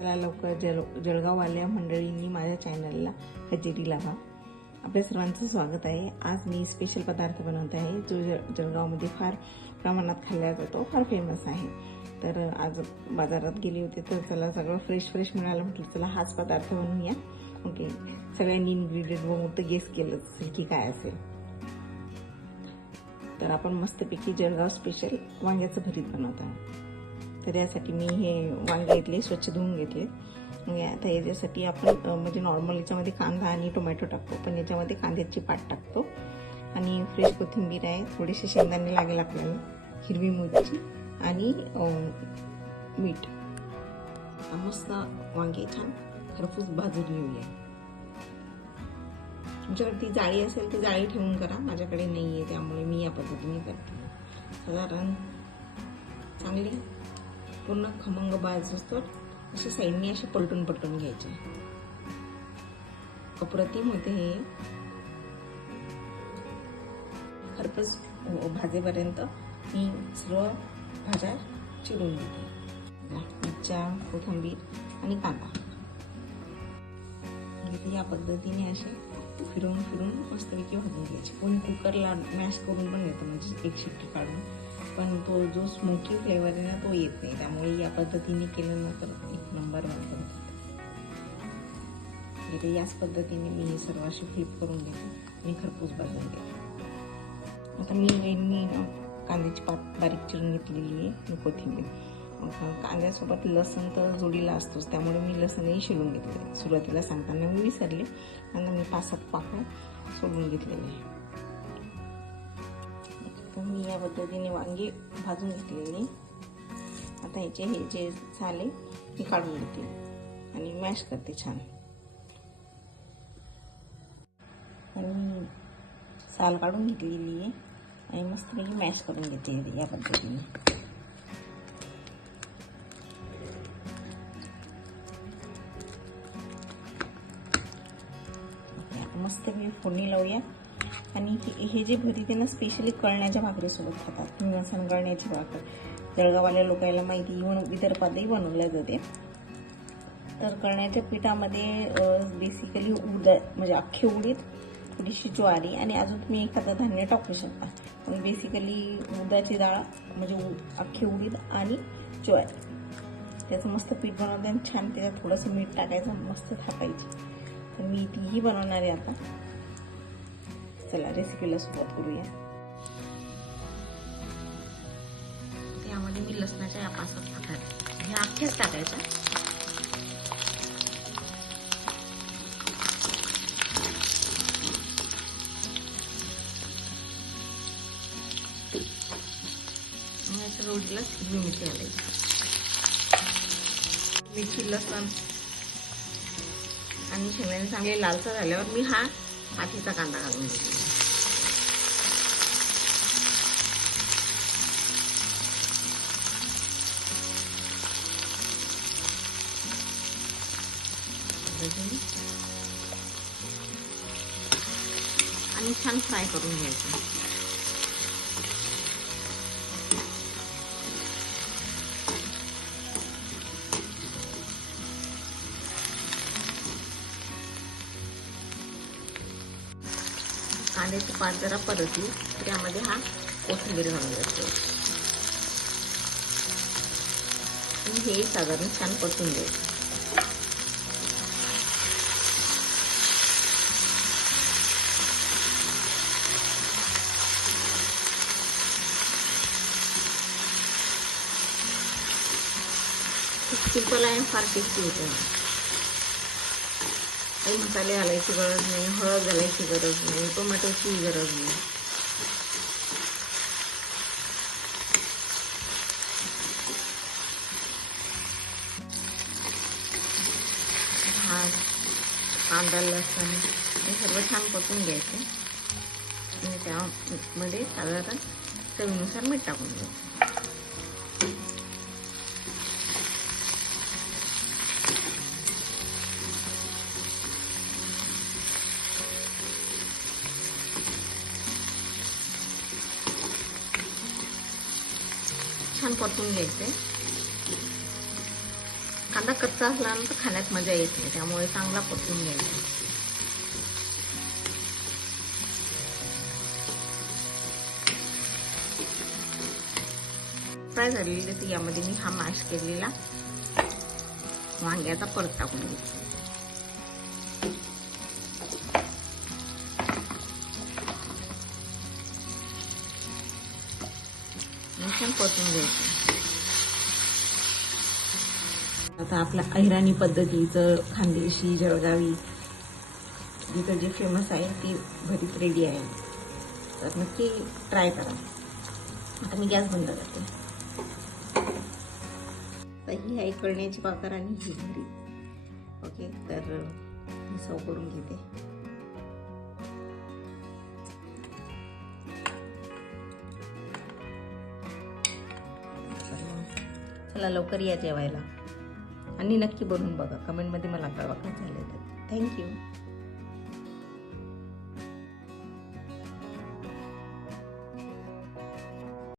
मला लवकर जळगाववाल्या मंडळींनी माझ्या चॅनलला हजेरी लावा. आपल्या सर्वांचं स्वागत आहे. आज मी स्पेशल पदार्थ बनवत आहे जो जळगावमध्ये फार प्रमाणात खाल्ला जातो, फार फेमस आहे. तर आज बाजारात गेले होते तर चला सगळं फ्रेश मिळालं, म्हटलं चला हाच पदार्थ बनवूया. ओके, सगळ्यांनी इन्ग्रेडियंट बघून तर गेस केलं असेल की काय असेल. तर आपण मस्तपैकी जळगाव स्पेशल वांग्याचं भरीत बनवत आहोत. तर यासाठी मी हे वांगे घेतले, स्वच्छ धुवून घेतले. आता याच्यासाठी आपण म्हणजे नॉर्मल याच्यामध्ये कांदा आणि टोमॅटो टाकतो, पण याच्यामध्ये कांद्याची पात टाकतो आणि फ्रेश कोथिंबीर आहे, थोडेसे शेंगदाणे लागेल आपल्याला, हिरवी मिरची आणि मीठ. मस्त वांगे छान खरपूस भाजून घेऊया. तुमच्याकडे ती जाळी असेल तर जाळी ठेवून करा, माझ्याकडे नाही आहे त्यामुळे मी या पद्धतीने करते. साधारण चांगली पूर्ण खमंग भाजूस्तोवर असे साईडने असे पलटून घ्यायचे. अप्रतिम होते हे. खरपूस भाजेपर्यंत मी सर्व भाज्या चिरून घेते. मिरच्या, कोथिंबीर आणि कांदा या पद्धतीने असे फिरून मस्तपैकी भाजून घ्यायचे. कोणी कुकरला मॅश करून पण घेतो, म्हणजे एक शिट्टी काढून, पण तो जो स्मोकी फ्लेवर आहे ना तो येत नाही. त्यामुळे या पद्धतीने केलं ना तर एक नंबर बनतो. याच पद्धतीने मी हे सर्व असे फ्लिप करून घेते आणि खरपूस भाजून घेते. आता मी कांद्याची पात बारीक चिरून घेतलेली आहे आणि कोथिंबीर. कांद्यासोबत लसूण तर जोडीला असतोच, त्यामुळे मी लसूणही शिलून घेतले. सुरुवातीला सांगताना मी विसरले आणि मी 5-7 पाकळ्या सोडून घेतलेले आहे. तर मी या पद्धतीने वांगी भाजून घेतलेली. आता याचे हे जे साले मी काढून घेते आणि मॅश करते छान. तर मी साल काढून घेतलेली आहे आणि मस्तपैकी मॅश करून घेते या पद्धतीने. मस्त मी फोडणी लावूया. आणि हे जे भरीत आहे ना स्पेशली कळण्याच्या भाकरीसोबत खातात, किंवा कळण्याची भाकर. जळगाववाल्या लोकांना माहिती, इव्हन विदर्भातही बनवल्या जाते. तर कळण्याच्या पिठामध्ये बेसिकली म्हणजे अख्खे उडीद, थोडीशी ज्वारी आणि अजून तुम्ही एखादं धान्य टाकू शकता. पण बेसिकली उडदाची डाळ म्हणजे अख्खे उडीद आणि ज्वारी, त्याचं मस्त पीठ बनवते आणि छान त्याच्यात थोडंसं मीठ टाकायचं, मस्त थापायची. तर मी तीही बनवणार आहे आता. चला रेसिपीला सुरुवात करूया. त्यामध्ये मी लसणाच्या या 5-7 पाकळ्या ह्या अख्ख्याच टाकायच्या. याच्या रोडला हिरवी मिरची घालायची. मिरची, लसण आणि शेंगदाणे चांगले लालसर झाल्यावर मी हा पातीचा कांदा घालून घेतला. आणि छान फ्राय करून घ्यायचं. कांद्याची पात जरा परतली, त्यामध्ये हा कोथिंबीर घालून द्यायचं आणि हे साधारण छान परतून द्यायचं. खूप सिंपल आहे, फार टेस्टी होतं. काही मसाले घालायची गरज नाही, हळद घालायची गरज नाही, टोमॅटोची गरज नाही. कांदा, लसूण हे सर्व छान परतून घ्यायचे आणि त्यामध्ये साधारण चवीनुसार मीठ टाकून घ्यायचं. छान परतून घ्यायचे. कांदा कच्चा असल्यानंतर खाण्यात मजा येत नाही, त्यामुळे चांगला परतून घ्यायचा. फ्राय झालेले तर यामध्ये मी हा मॅश केलेला वांग्याचा परत टाकून घेतो. छान परतून घ्यायचं. आता आपल्या अहिराणी पद्धतीचं खानदेशी जळगावी जिथं जे फेमस आहे ती भरीत रेडी आहे, तर नक्की ट्राय करा. आता मी गॅस बंद करते. तर ही आहे कळण्याची भाकर आणि ही भरीत. ओके, तर मी सर्व करून घेते. चला लवकर या जेवायला आणि नक्की बनवून बघा. कमेंटमध्ये मला कळवा काय झालं तर. थँक्यू.